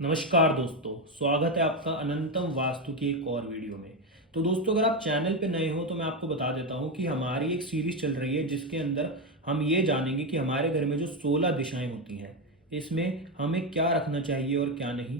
नमस्कार दोस्तों, स्वागत है आपका अनंतम वास्तु की एक और वीडियो में। तो दोस्तों, अगर आप चैनल पे नए हो तो मैं आपको बता देता हूँ कि हमारी एक सीरीज चल रही है जिसके अंदर हम ये जानेंगे कि हमारे घर में जो 16 दिशाएं होती हैं, इसमें हमें क्या रखना चाहिए और क्या नहीं,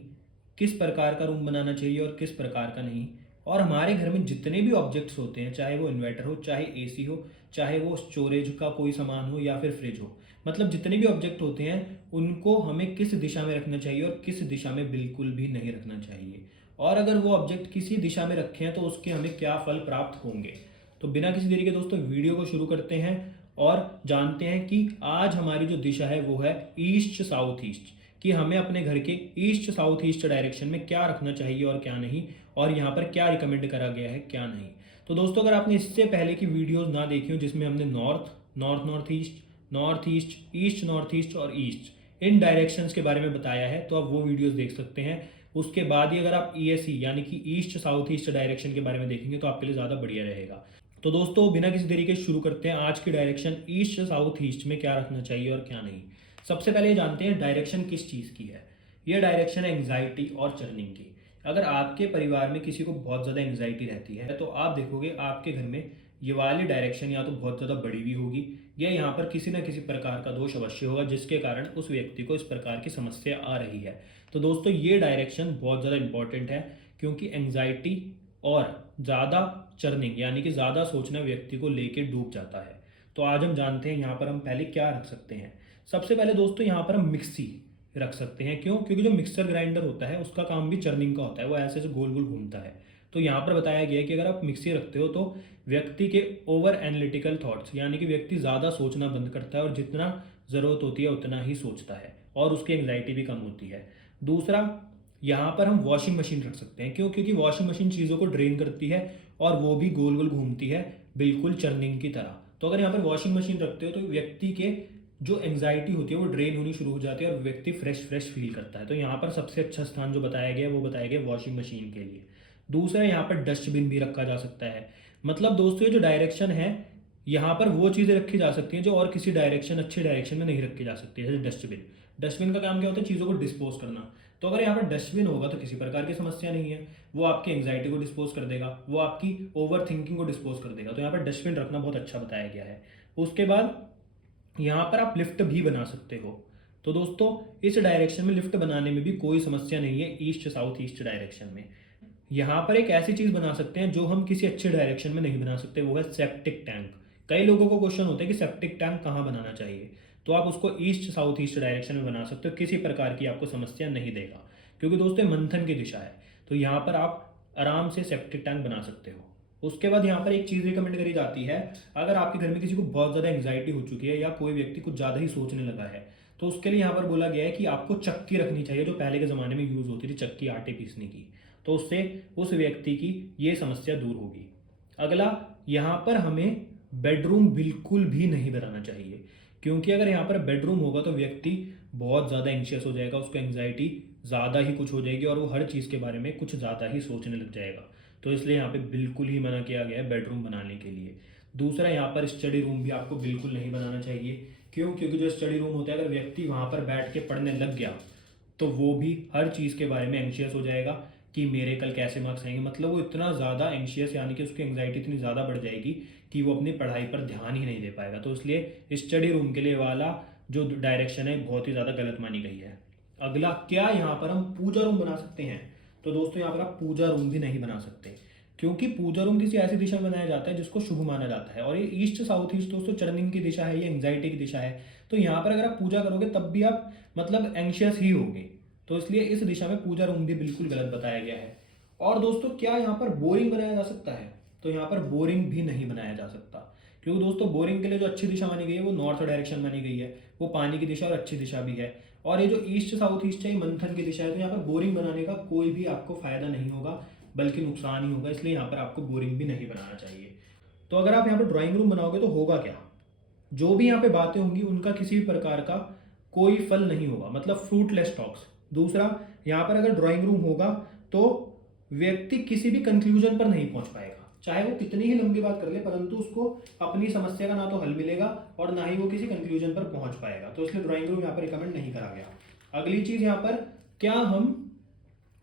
किस प्रकार का रूम बनाना चाहिए और किस प्रकार का नहीं। और हमारे घर में जितने भी ऑब्जेक्ट्स होते हैं, चाहे वो इन्वर्टर हो, चाहे एसी हो, चाहे वो स्टोरेज का कोई सामान हो या फिर फ्रिज हो, मतलब जितने भी ऑब्जेक्ट होते हैं उनको हमें किस दिशा में रखना चाहिए और किस दिशा में बिल्कुल भी नहीं रखना चाहिए। और अगर वो ऑब्जेक्ट किसी दिशा में रखे हैं तो उसके हमें क्या फल प्राप्त होंगे। तो बिना किसी देरी के दोस्तों वीडियो को शुरू करते हैं और जानते हैं कि आज हमारी जो दिशा है वो है ईस्ट साउथ ईस्ट, कि हमें अपने घर के ईस्ट साउथ ईस्ट डायरेक्शन में क्या रखना चाहिए और क्या नहीं, और यहाँ पर क्या रिकमेंड करा गया है क्या नहीं। तो दोस्तों, अगर आपने इससे पहले की वीडियोस ना देखी हो जिसमें हमने north north north east, east north east और ईस्ट इन डायरेक्शंस के बारे में बताया है, तो आप वो वीडियोस देख सकते हैं। उसके बाद ही अगर आप ईएसई यानी कि ईस्ट साउथ ईस्ट डायरेक्शन के बारे में देखेंगे तो आपके लिए ज़्यादा बढ़िया रहेगा। तो दोस्तों, बिना किसी देरी के शुरू करते हैं आज की डायरेक्शन ईस्ट साउथ ईस्ट में क्या रखना चाहिए और क्या नहीं। सबसे पहले ये जानते हैं डायरेक्शन किस चीज़ की है। ये डायरेक्शन है एंग्जाइटी और चर्निंग की। अगर आपके परिवार में किसी को बहुत ज़्यादा एंग्जाइटी रहती है तो आप देखोगे आपके घर में ये वाली डायरेक्शन या तो बहुत ज़्यादा बड़ी हुई होगी या यहाँ पर किसी न किसी प्रकार का दोष अवश्य होगा जिसके कारण उस व्यक्ति को इस प्रकार की समस्या आ रही है। तो दोस्तों, ये डायरेक्शन बहुत ज़्यादा इंपॉर्टेंट है क्योंकि एंग्जाइटी और ज़्यादा चर्निंग यानी कि ज़्यादा सोचना व्यक्ति को लेके डूब जाता है। तो आज हम जानते हैं यहाँ पर हम पहले क्या रख सकते हैं। सबसे पहले दोस्तों, यहाँ पर हम मिक्सी रख सकते हैं। क्यों? क्योंकि जो मिक्सर ग्राइंडर होता है उसका काम भी चर्निंग का होता है, वो ऐसे ऐसे गोल गोल घूमता है। तो यहाँ पर बताया गया है कि अगर आप मिक्सी रखते हो तो व्यक्ति के ओवर एनालिटिकल थॉट्स यानी कि व्यक्ति ज़्यादा सोचना बंद करता है और जितना ज़रूरत होती है उतना ही सोचता है और उसकी एंग्जाइटी भी कम होती है। दूसरा, यहाँ पर हम वॉशिंग मशीन रख सकते हैं। क्यों? क्योंकि वॉशिंग मशीन चीज़ों को ड्रेन करती है और वो भी गोल गोल घूमती है, बिल्कुल चर्निंग की तरह। तो अगर यहाँ पर वॉशिंग मशीन रखते हो तो व्यक्ति के जो एंग्जाइटी होती है वो ड्रेन होनी शुरू हो जाती है और व्यक्ति फ्रेश फ्रेश फील करता है। तो यहाँ पर सबसे अच्छा स्थान जो बताया गया है वो बताया गया वॉशिंग मशीन के लिए। दूसरा, यहाँ पर डस्टबिन भी रखा जा सकता है। मतलब दोस्तों, ये जो डायरेक्शन है यहाँ पर वो चीज़ें रखी जा सकती हैं जो और किसी डायरेक्शन अच्छे डायरेक्शन में नहीं रखी जा सकती है, जैसे डस्टबिन। डस्टबिन का काम क्या होता है? चीज़ों को डिस्पोज करना। तो अगर यहाँ पर डस्टबिन होगा तो किसी प्रकार की समस्या नहीं है, वो आपकी एंग्जाइटी को डिस्पोज कर देगा, वो आपकी ओवर थिंकिंग को डिस्पोज कर देगा। तो यहाँ पर डस्टबिन रखना बहुत अच्छा बताया गया है। उसके बाद यहाँ पर आप लिफ्ट भी बना सकते हो। तो दोस्तों, इस डायरेक्शन में लिफ्ट बनाने में भी कोई समस्या नहीं है ईस्ट साउथ ईस्ट डायरेक्शन में। यहाँ पर एक ऐसी चीज़ बना सकते हैं जो हम किसी अच्छे डायरेक्शन में नहीं बना सकते, वो है सेप्टिक टैंक। कई लोगों को क्वेश्चन होता है कि सेप्टिक टैंक कहाँ बनाना चाहिए। तो आप उसको ईस्ट साउथ ईस्ट डायरेक्शन में बना सकते हो, किसी प्रकार की आपको समस्या नहीं देगा। क्योंकि दोस्तों मंथन की दिशा है, तो यहाँ पर आप आराम से सेप्टिक टैंक बना सकते हो। उसके बाद यहाँ पर एक चीज़ रिकमेंड करी जाती है। अगर आपके घर में किसी को बहुत ज़्यादा एंग्जाइटी हो चुकी है या कोई व्यक्ति कुछ ज़्यादा ही सोचने लगा है तो उसके लिए यहाँ पर बोला गया है कि आपको चक्की रखनी चाहिए, जो पहले के ज़माने में यूज़ होती थी, चक्की आटे पीसने की। तो उससे उस व्यक्ति की ये समस्या दूर होगी। अगला, यहाँ पर हमें बेडरूम बिल्कुल भी नहीं बनाना चाहिए। क्योंकि अगर यहाँ पर बेडरूम होगा तो व्यक्ति बहुत ज़्यादा एंशियस हो जाएगा, उसको एंग्जाइटी ज़्यादा ही कुछ हो जाएगी और वो हर चीज़ के बारे में कुछ ज़्यादा ही सोचने लग जाएगा। तो इसलिए यहाँ पे बिल्कुल ही मना किया गया है बेडरूम बनाने के लिए। दूसरा, यहाँ पर स्टडी रूम भी आपको बिल्कुल नहीं बनाना चाहिए। क्यों? क्योंकि जो स्टडी रूम होता है, अगर व्यक्ति वहाँ पर बैठ के पढ़ने लग गया तो वो भी हर चीज़ के बारे में एंशियस हो जाएगा कि मेरे कल कैसे मार्क्स आएंगे। मतलब वो इतना ज़्यादा एंशियस यानी कि उसकी एंग्जाइटी इतनी ज़्यादा बढ़ जाएगी कि वो अपनी पढ़ाई पर ध्यान ही नहीं दे पाएगा। तो इसलिए स्टडी रूम के लिए वाला जो डायरेक्शन है बहुत ही ज़्यादा गलत मानी गई है। अगला, क्या यहाँ पर हम पूजा रूम बना सकते हैं? तो दोस्तों, यहाँ पर आप पूजा रूम भी नहीं बना सकते। क्योंकि पूजा रूम किसी ऐसी दिशा में बनाया जाता है जिसको शुभ माना जाता है, और ये ईस्ट साउथ ईस्ट दोस्तों चर्निंग की दिशा है, ये एंग्जाइटी की दिशा है। तो यहाँ पर अगर आप पूजा करोगे तब भी आप मतलब एंशियस ही होगे। तो इसलिए इस दिशा में पूजा रूम भी बिल्कुल गलत बताया गया है। और दोस्तों, क्या यहाँ पर बोरिंग बनाया जा सकता है? तो यहाँ पर बोरिंग भी नहीं बनाया जा सकता। क्योंकि दोस्तों, बोरिंग के लिए जो अच्छी दिशा मानी गई है वो नॉर्थ डायरेक्शन मानी गई है, वो पानी की दिशा और अच्छी दिशा भी है। और ये जो ईस्ट साउथ ईस्ट है ये मंथन की दिशा है। तो यहाँ पर बोरिंग बनाने का कोई भी आपको फायदा नहीं होगा, बल्कि नुकसान ही होगा। इसलिए यहाँ पर आपको बोरिंग भी नहीं बनाना चाहिए। तो अगर आप यहाँ पर ड्राइंग रूम बनाओगे तो होगा क्या? जो भी यहाँ पे बातें होंगी उनका किसी भी प्रकार का कोई फल नहीं होगा, मतलब फ्रूटलेस टॉक्स। दूसरा, यहाँ पर अगर ड्राइंग रूम होगा तो व्यक्ति किसी भी कंक्लूजन पर नहीं पहुंच पाएगा, चाहे वो कितनी ही लंबी बात कर ले, परंतु उसको अपनी समस्या का ना तो हल मिलेगा और ना ही वो किसी कंक्लूजन पर पहुंच पाएगा। तो इसलिए ड्राइंग रूम यहाँ पर रिकमेंड नहीं करा गया। अगली चीज, यहाँ पर क्या हम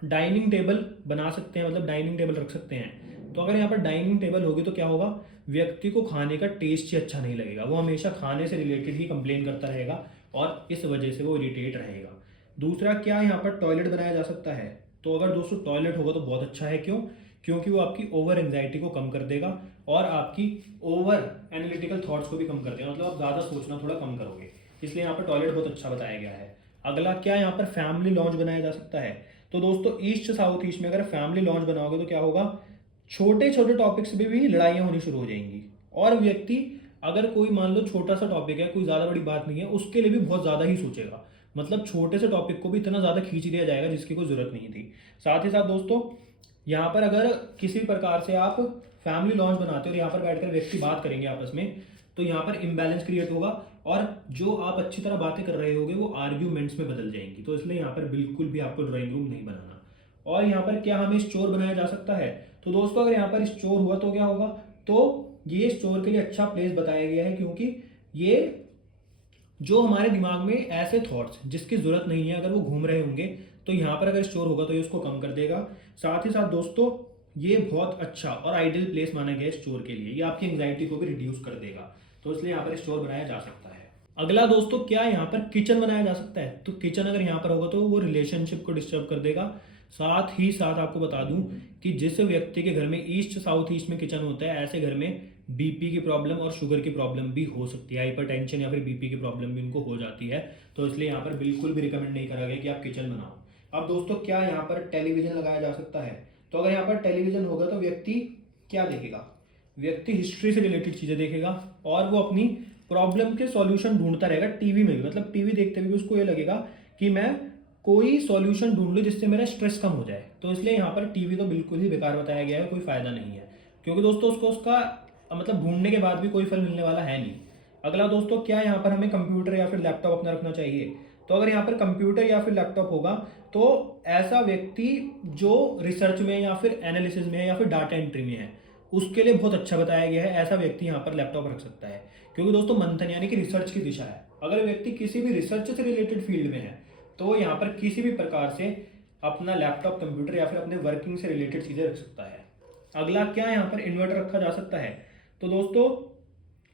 डाइनिंग टेबल बना सकते हैं, मतलब डाइनिंग टेबल रख सकते हैं। तो अगर यहाँ पर डाइनिंग टेबल होगी तो क्या होगा, व्यक्ति को खाने का टेस्ट ही अच्छा नहीं लगेगा, वो हमेशा खाने से रिलेटेड ही कंप्लेन करता रहेगा और इस वजह से वो इरिटेट रहेगा। दूसरा क्या यहाँ पर टॉयलेट बनाया जा सकता है। तो अगर दोस्तों टॉयलेट होगा तो बहुत अच्छा है। क्यों? क्योंकि वो आपकी ओवर एंजाइटी को कम कर देगा और आपकी ओवर एनालिटिकल थॉट्स को भी कम कर देगा, मतलब आप ज़्यादा सोचना थोड़ा कम करोगे। इसलिए यहाँ पर टॉयलेट बहुत अच्छा बताया गया है। अगला क्या, यहाँ पर फैमिली लॉन्च बनाया जा सकता है। तो दोस्तों ईस्ट साउथ ईस्ट में अगर फैमिली लॉन्च बनाओगे तो क्या होगा, छोटे छोटे टॉपिक्स पे भी लड़ाइयाँ होनी शुरू हो जाएंगी और व्यक्ति अगर कोई मान लो छोटा सा टॉपिक है, कोई ज़्यादा बड़ी बात नहीं है, उसके लिए भी बहुत ज़्यादा ही सोचेगा। मतलब छोटे से टॉपिक को भी इतना ज़्यादा खींच लिया जाएगा जिसकी कोई ज़रूरत नहीं थी। साथ ही साथ दोस्तों यहाँ पर अगर किसी भी प्रकार से आप फैमिली लॉन्च बनाते हो और यहाँ पर बैठकर व्यक्ति बात करेंगे आपस में, तो यहाँ पर इम्बैलेंस क्रिएट होगा और जो आप अच्छी तरह बातें कर रहे होगे वो आर्ग्यूमेंट्स में बदल जाएंगी। तो इसलिए यहाँ पर बिल्कुल भी आपको ड्राइंग रूम नहीं बनाना। और यहाँ पर क्या हमें स्टोर बनाया जा सकता है। तो दोस्तों अगर यहाँ पर स्टोर हुआ तो क्या होगा, तो ये स्टोर के लिए अच्छा प्लेस बताया गया है, क्योंकि ये जो हमारे दिमाग में ऐसे थॉट्स जिसकी ज़रूरत नहीं है अगर वो घूम रहे होंगे तो यहाँ पर अगर स्टोर होगा तो ये उसको कम कर देगा। साथ ही साथ दोस्तों ये बहुत अच्छा और आइडियल प्लेस माना गया है स्टोर के लिए, ये आपकी एंग्जाइटी को भी रिड्यूस कर देगा। तो इसलिए यहाँ पर स्टोर बनाया जा सकता है। अगला दोस्तों क्या, यहाँ पर किचन बनाया जा सकता है। तो किचन अगर यहाँ पर होगा तो वो रिलेशनशिप को डिस्टर्ब कर देगा। साथ ही साथ आपको बता दूं कि जिस व्यक्ति के घर में ईस्ट साउथ ईस्ट में किचन होता है, ऐसे घर में बीपी की प्रॉब्लम और शुगर की प्रॉब्लम भी हो सकती है, हाइपरटेंशन या फिर बीपी की प्रॉब्लम भी उनको हो जाती है। तो इसलिए यहाँ पर बिल्कुल भी रिकमेंड नहीं करा गया कि आप किचन बनाओ। अब दोस्तों क्या, यहाँ पर टेलीविजन लगाया जा सकता है। तो अगर यहाँ पर टेलीविजन होगा तो व्यक्ति क्या देखेगा, व्यक्ति हिस्ट्री से रिलेटेड चीज़ें देखेगा और वो अपनी प्रॉब्लम के सॉल्यूशन ढूंढता रहेगा टीवी में भी। मतलब टीवी देखते हुए उसको ये लगेगा कि मैं कोई सॉल्यूशन ढूंढ लूँ जिससे मेरा स्ट्रेस कम हो जाए। तो इसलिए यहाँ पर टीवी तो बिल्कुल ही बेकार बताया गया है, कोई फायदा नहीं है, क्योंकि दोस्तों उसको उसका मतलब ढूंढने के बाद भी कोई फल मिलने वाला है नहीं। अगला दोस्तों क्या, यहाँ पर हमें कंप्यूटर या फिर लैपटॉप अपना रखना चाहिए। तो अगर यहाँ पर कंप्यूटर या फिर लैपटॉप होगा तो ऐसा व्यक्ति जो रिसर्च में या फिर एनालिसिस में है या फिर डाटा एंट्री में है उसके लिए बहुत अच्छा बताया गया है, ऐसा व्यक्ति यहाँ पर लैपटॉप रख सकता है। क्योंकि दोस्तों मंथन यानी कि रिसर्च की दिशा है, अगर व्यक्ति किसी भी रिसर्च से रिलेटेड फील्ड में है तो यहाँ पर किसी भी प्रकार से अपना लैपटॉप कंप्यूटर या फिर अपने वर्किंग से रिलेटेड चीज़ें रख सकता है। अगला क्या, यहाँ पर इन्वर्टर रखा जा सकता है। तो दोस्तों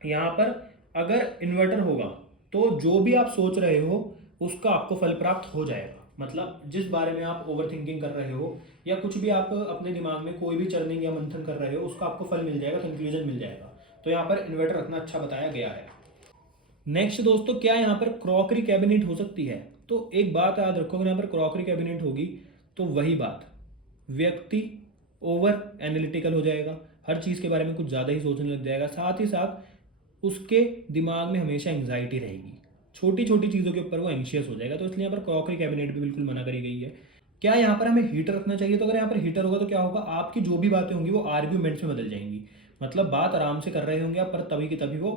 यहाँ पर अगर इन्वर्टर होगा तो जो भी आप सोच रहे हो उसका आपको फल प्राप्त हो जाएगा। मतलब जिस बारे में आप ओवर थिंकिंग कर रहे हो या कुछ भी आप अपने दिमाग में कोई भी चर्निंग या मंथन कर रहे हो उसका आपको फल मिल जाएगा, कंक्लूजन मिल जाएगा। तो यहाँ पर इन्वर्टर रखना अच्छा बताया गया है। नेक्स्ट दोस्तों क्या, यहाँ पर क्रॉकरी कैबिनेट हो सकती है। तो एक बात याद रखो, अगर यहाँ पर क्रॉकरी कैबिनेट होगी तो वही बात, व्यक्ति ओवर एनालिटिकल हो जाएगा, हर चीज़ के बारे में कुछ ज़्यादा ही सोचने लग जाएगा। साथ ही साथ उसके दिमाग में हमेशा एंग्जाइटी रहेगी, छोटी छोटी चीज़ों के ऊपर वो एंशियस हो जाएगा। तो इसलिए यहाँ पर क्रॉकरी कैबिनेट भी बिल्कुल मना करी गई है। क्या यहाँ पर हमें हीटर रखना चाहिए। तो अगर यहाँ पर हीटर होगा तो क्या होगा, आपकी जो भी बातें होंगी वो आर्ग्यूमेंट्स में बदल जाएंगी। मतलब बात आराम से कर रहे होंगे आप, पर तभी की तभी वो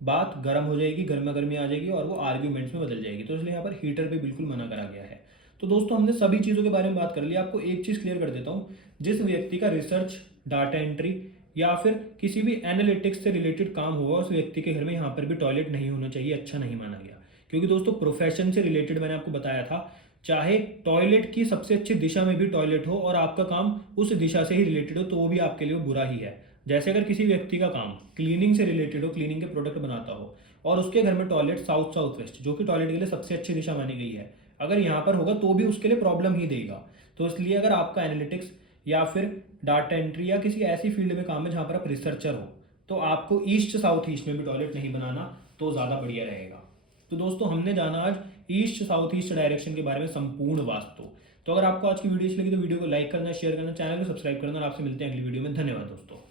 बात गर्म हो जाएगी, गर्मा गर्मी आ जाएगी और वो आर्ग्यूमेंट्स में बदल जाएगी। तो इसलिए यहाँ पर हीटर पे बिल्कुल मना करा गया है। तो दोस्तों हमने सभी चीज़ों के बारे में बात कर ली। आपको एक चीज़ क्लियर कर देता हूँ, जिस व्यक्ति का रिसर्च, डाटा एंट्री या फिर किसी भी एनालिटिक्स से रिलेटेड काम होगा उस व्यक्ति के घर में यहाँ पर भी टॉयलेट नहीं होना चाहिए, अच्छा नहीं माना गया। क्योंकि दोस्तों प्रोफेशन से रिलेटेड मैंने आपको बताया था, चाहे टॉयलेट की सबसे अच्छी दिशा में भी टॉयलेट हो और आपका काम उस दिशा से ही रिलेटेड हो तो वो भी आपके लिए बुरा ही है। जैसे अगर किसी व्यक्ति का काम क्लीनिंग से रिलेटेड हो, क्लीनिंग के प्रोडक्ट बनाता हो और उसके घर में टॉयलेट साउथ साउथ वेस्ट, जो कि टॉयलेट के लिए सबसे अच्छी दिशा मानी गई है, अगर यहाँ पर होगा तो भी उसके लिए प्रॉब्लम ही देगा। तो इसलिए अगर आपका एनालिटिक्स या फिर डाटा एंट्री या किसी ऐसी फील्ड में काम है जहाँ पर आप रिसर्चर हो तो आपको ईस्ट साउथ ईस्ट में भी टॉयलेट नहीं बनाना, तो ज़्यादा बढ़िया रहेगा। तो दोस्तों हमने जाना आज ईस्ट साउथ ईस्ट डायरेक्शन के बारे में संपूर्ण वास्तु। तो अगर आपको आज की वीडियो अच्छी लगी तो वीडियो को लाइक करना, शेयर करना, चैनल को सब्सक्राइब करना और आपसे मिलते हैं अगली वीडियो में। धन्यवाद दोस्तों।